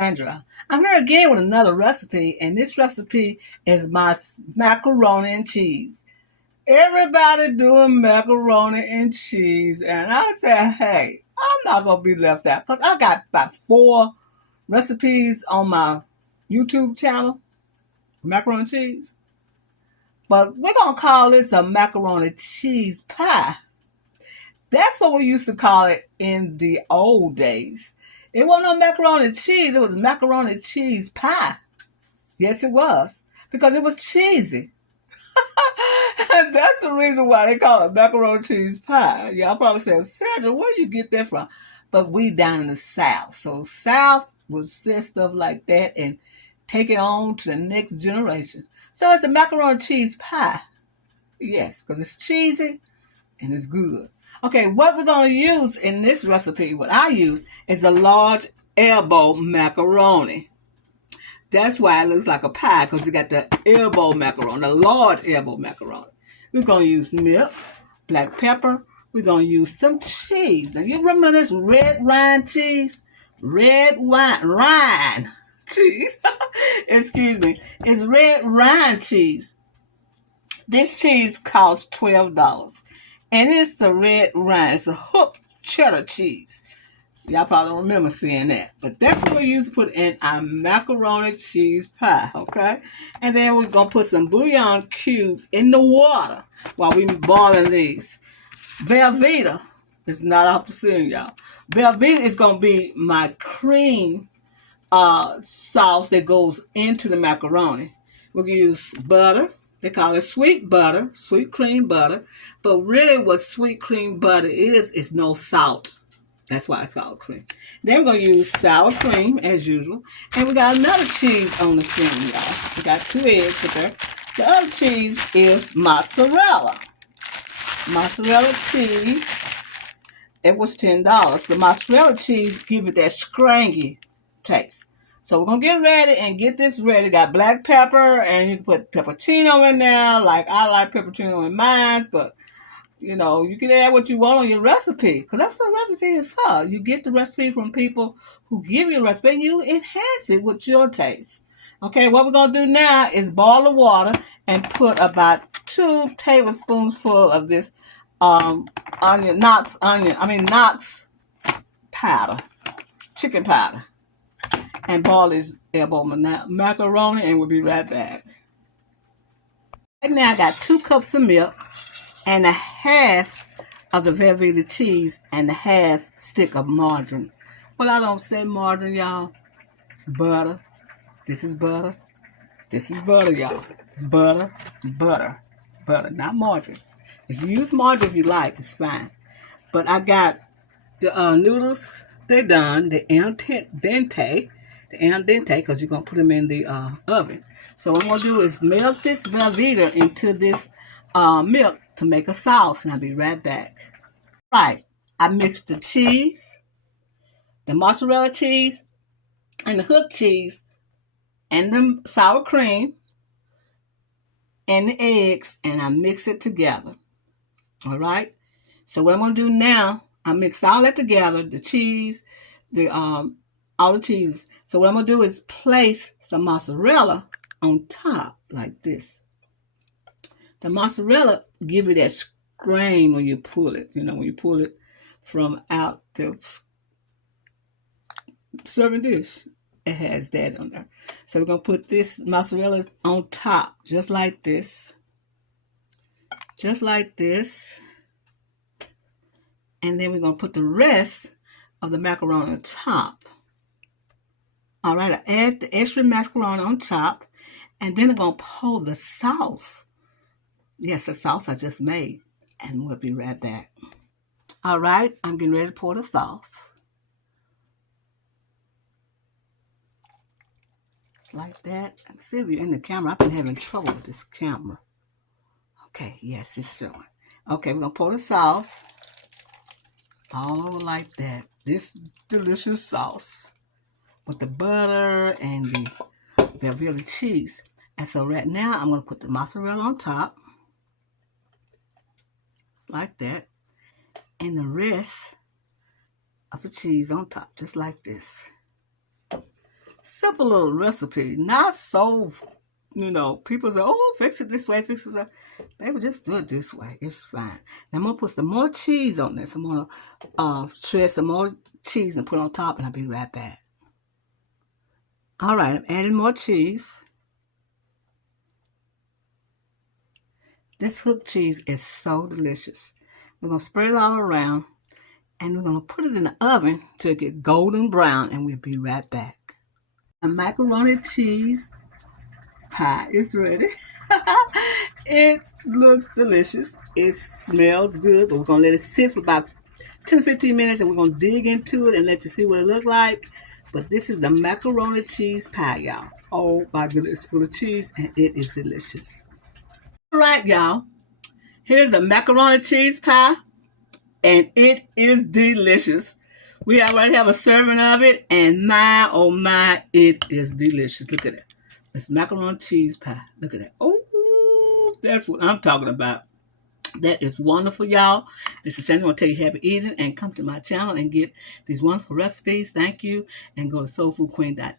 Sandra. I'm here again with another recipe, and this recipe is my macaroni and cheese. Everybody doing macaroni and cheese, and I said, hey, I'm not gonna be left out because I got about 4 recipes on my YouTube channel for macaroni and cheese. But we're gonna call this a macaroni cheese pie. That's what we used to call it in the old days. It wasn't no macaroni and cheese, it was macaroni cheese pie. Yes, it was. Because it was cheesy. And that's the reason why they call it macaroni cheese pie. Y'all probably say, Sandra, where you get that from? But we down in the South. So South will say stuff like that and take it on to the next generation. So it's a macaroni cheese pie. Yes, because it's cheesy and it's good. Okay, what we're going to use in this recipe, what I use, is the large elbow macaroni. That's why it looks like a pie, because you got the elbow macaroni, the large elbow macaroni. We're going to use milk, black pepper. We're going to use some cheese. Now, you remember this red wine cheese? Red wine cheese. Excuse me. It's red wine cheese. This cheese costs $12. And it's the red wine. It's a hook cheddar cheese. Y'all probably don't remember seeing that. But that's what we used to put in our macaroni cheese pie, okay? And then we're going to put some bouillon cubes in the water while we're boiling these. Velveeta is not off the scene, y'all. Velveeta is going to be my cream sauce that goes into the macaroni. We're going to use butter. They call it sweet butter, sweet cream butter. But really what sweet cream butter is no salt. That's why it's called cream. Then we're going to use sour cream as usual. And we got another cheese on the scene, y'all. We got 2 eggs in there. The other cheese is mozzarella. Mozzarella cheese. It was $10. The mozzarella cheese gives it that scrangy taste. So we're going to get ready and get this ready. Got black pepper, and you can put pepperino in there. Like I like pepperino in mine, but you know, you can add what you want on your recipe, because that's what the recipe is for. You get the recipe from people who give you a recipe, and you enhance it with your taste. Okay, what we're going to do now is boil the water and put about 2 tablespoons full of this Knox powder, chicken powder, and boil this elbow macaroni, and we'll be right back. Right now I got 2 cups of milk and a half of the Velveeta cheese and a half stick of margarine. Well, I don't say margarine, y'all. Butter. This is butter. This is butter, y'all. Butter, butter, butter, not margarine. If you use margarine if you like, it's fine. But I got the noodles. They're done. The al dente, because you're going to put them in the oven. So what I'm going to do is melt this Velveeta into this milk to make a sauce, and I'll be right back. Right, I mixed the cheese, the mozzarella cheese, and the hook cheese, and the sour cream, and the eggs, and I mix it together. All right. So what I'm going to do now, I mix all that together, the cheese, the all the cheeses. So what I'm going to do is place some mozzarella on top like this. The mozzarella give you that grain when you pull it. You know, when you pull it from out the serving dish, it has that on there. So we're going to put this mozzarella on top, just like this. Just like this. And then we're going to put the rest of the macaroni on top. All right, I add the extra macaroni on top. And then I'm going to pour the sauce. Yes, the sauce I just made. And we'll be right back. All right, I'm getting ready to pour the sauce. Just like that. Let me see if you're in the camera. I've been having trouble with this camera. Okay, yes, it's showing. Okay, we're going to pour the sauce all over like that. This delicious sauce with the butter and the Velveeta cheese. And so right now, I'm going to put the mozzarella on top. Like that. And the rest of the cheese on top, just like this. Simple little recipe, not so, people say, oh, fix it this way, fix it this way. Baby, just do it this way. It's fine. Now I'm going to put some more cheese on this. I'm going to shred some more cheese and put on top, and I'll be right back. All right, I'm adding more cheese. This hook cheese is so delicious. We're going to spread it all around, and we're going to put it in the oven till it get golden brown, and we'll be right back. A macaroni cheese pie is ready. It looks delicious. It smells good, but we're going to let it sit for about 10 to 15 minutes, and we're going to dig into it and let you see what it looks like. But this is the macaroni cheese pie, y'all. Oh my goodness, it's full of cheese, and it is delicious. All right, y'all. Here's the macaroni cheese pie, and it is delicious. We already have a serving of it, and my, oh my, it is delicious. Look at it. It's macaroni cheese pie. Look at that. Oh, that's what I'm talking about. That is wonderful, y'all. This is Sandy. I want to tell you happy eating, and come to my channel and get these wonderful recipes. Thank you, and go to soulfoodqueen.net.